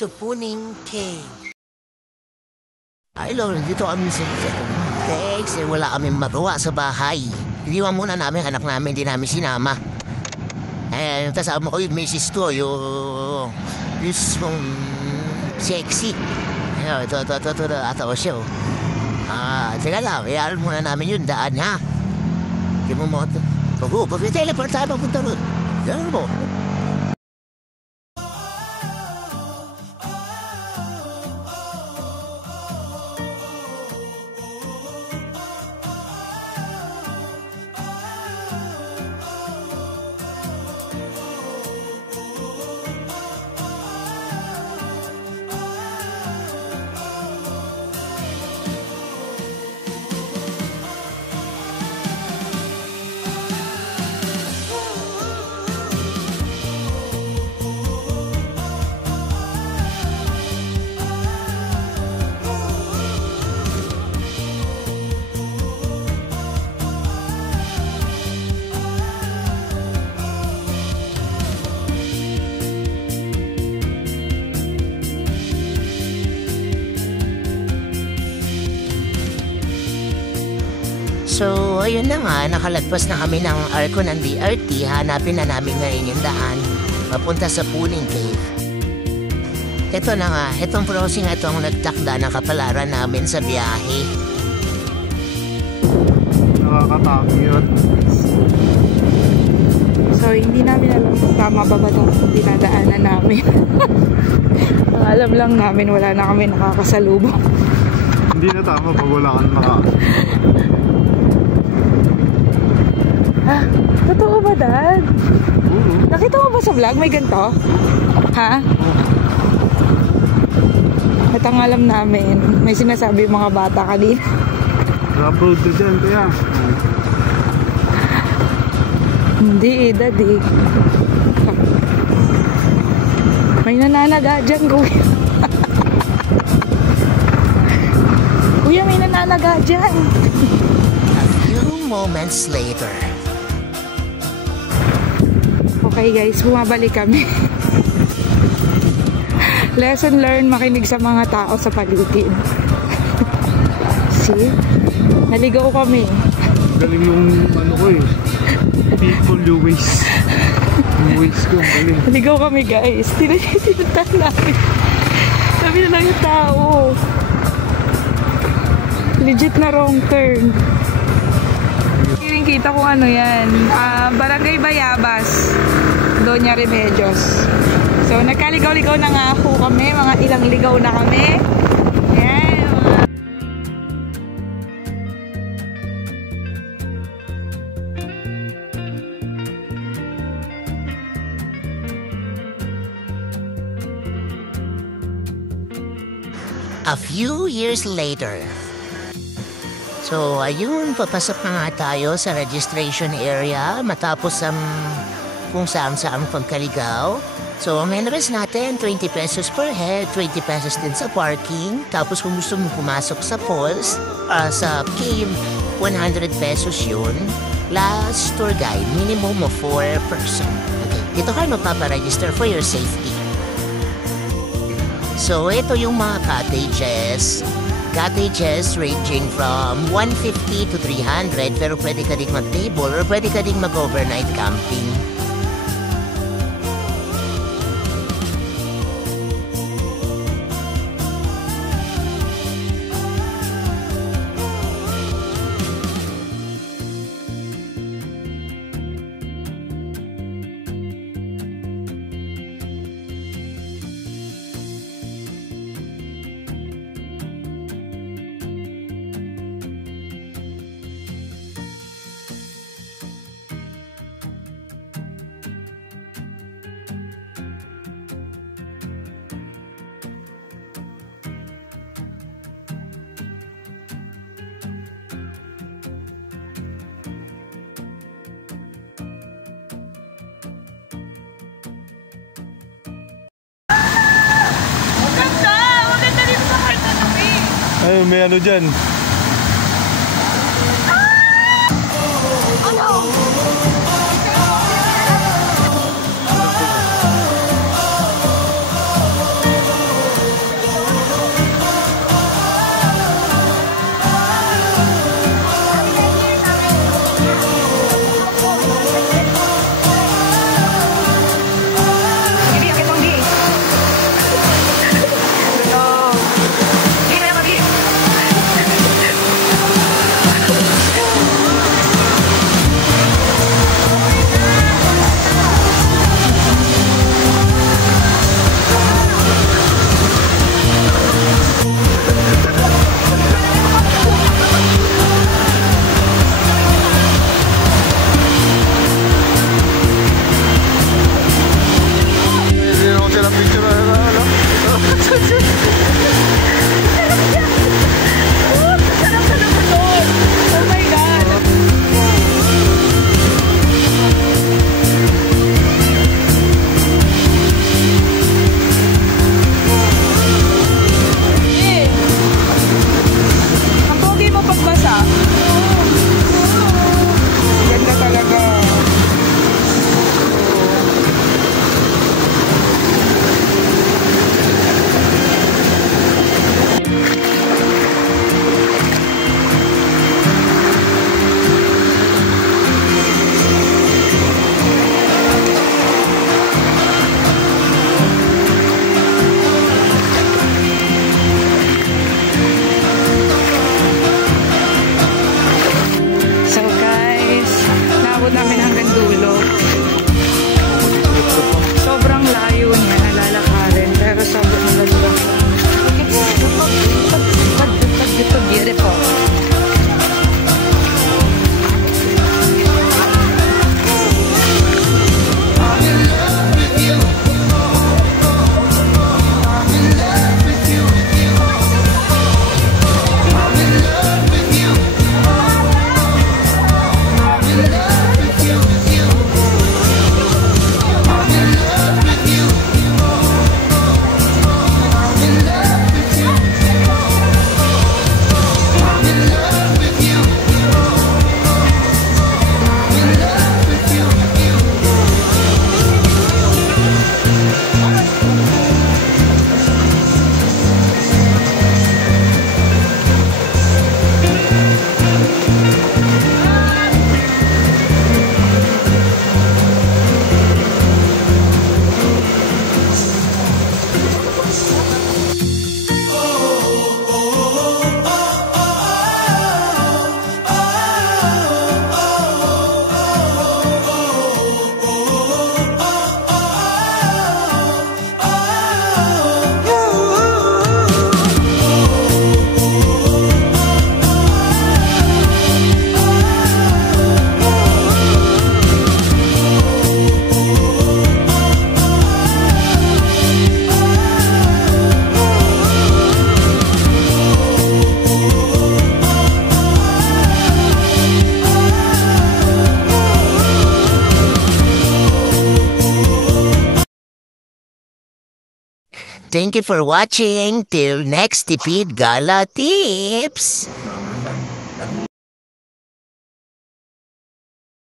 to Puning Cave. Ay, Lord, dito kami sa cave kasi wala kaming magawa sa bahay. Iniwan muna namin, anak namin, di namin sinama. Eh, kasama ko yung misis ko, yung sexy. Ayun, ito, ataw siya. Teka lang, iyaran muna namin yung daan, ha? Hindi mo mo ito. Pag-teleport tayo, papunta ron. Ganun mo. So, ayun na nga, nakalagpas na kami ng arko ng DRT. Hanapin na namin ngayon yung daan papunta sa Puning Cave. Ito na nga, itong crossing ito ang nagtakda ng kapalaran namin sa biyahe. Nakakatakot yun. So, hindi namin alam kung tama ba itong dinadaanan namin. Ang alam lang namin, wala na kami nakakasalubong. Hindi na tama pag wala kang Ha? Totoo ba, Dad? Oo. Nakita mo ba sa vlog? May ganito? Ha? At ang alam namin, may sinasabi yung mga bata kanina. Na-upload ko dyan, kaya. Hindi eh, Dad eh. May nananaga dyan, kuya. Kuya, may nananaga dyan. A few moments later. Okay guys, bumabalik kami. Lesson learned, makinig sa mga tao sa paligid. See? Naligaw kami. Galing yung ano ko eh. People you waste. Yung waste ko, galing. Naligaw kami guys. Tinuntan namin. Sabi na lang yung tao. Legit na wrong turn. Kita kung ano yan. Barangay Bayabas. Doña Remedios. So, nagkaligaw-ligaw na nga ako kami. Mga ilang ligaw na kami. Yan. A few years later. So, ayun, papasok na nga tayo sa registration area matapos kung saan pagkaligaw. So, ang entrance natin, 20 pesos per head, 20 pesos din sa parking. Tapos kung gusto mo pumasok sa falls, sa cave, 100 pesos yun. Last tour guide, minimum of 4 person. Okay, dito kayo magpaparegister for your safety. So, ito yung mga cottages. Cottages ranging from 150 to 300 pero pwede ka ding mag-table or pwede ka ding mag-overnight camping. Ay, may ano dyan. Thank you for watching. Till next Tipid Gala Tips.